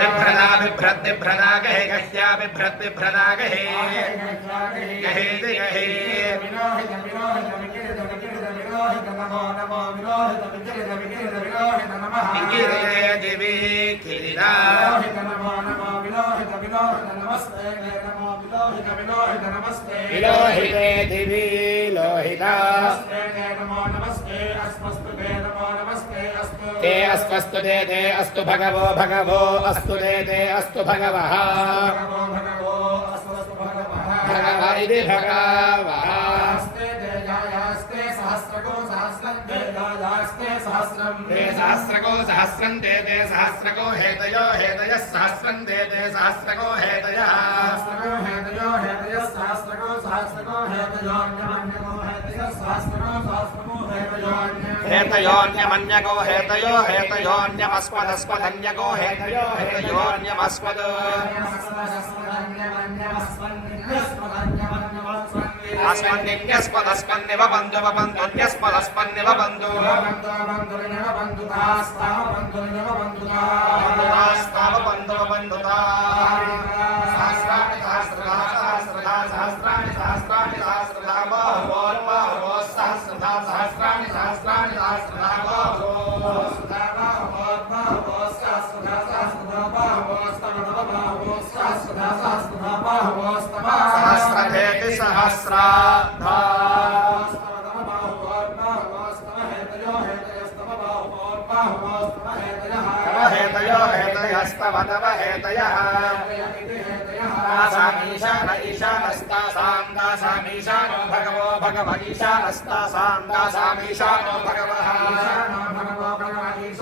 बिभ्रदा बिभ्रत् बिभ्रदा गहे गह्या बिभ्रत् बिभ्रदा गहे गहे दे गहे इंगिरे देवी किरीरा विलोहिते दिवि लोहिता ते अस्मस्तु ते अस्वस्तु ते अस्तु भगवो भगवो अस्तु ते ते अस्तु भगवः। भगव इति भगवः। ते सहस्रको सहस्रं ते ते सहस्रको हेतयो हेतयः सहस्रं ते ते सहस्रको हेतयः। हेतयोऽन्यमन्यको हेतयो हेतयोऽन्यमस्मदस्मदन्यको हेतयो हेतयोऽन्यमस्मद अस्मन्निन्यस्मदस्मन्निव बन्धुव बन्धुन्यस्मदस्मन्निव बन्धु बन्धुतास्ताव बन्धुव बन्धुता सहस्राणि सहस्रधा सहस्रधा सहस्राणि सहस्राणि सहस्रधा सहस्राणि सहस्राणि सहस्रधा बहवो सहस्रधेति सहस्राधा तव हेतयो हेतयस्तव तव हेतयः तासामीशान ईशानस्तासां तासामीशानो भगवो भगव ईशानस्तासां तासामीशानो भगवः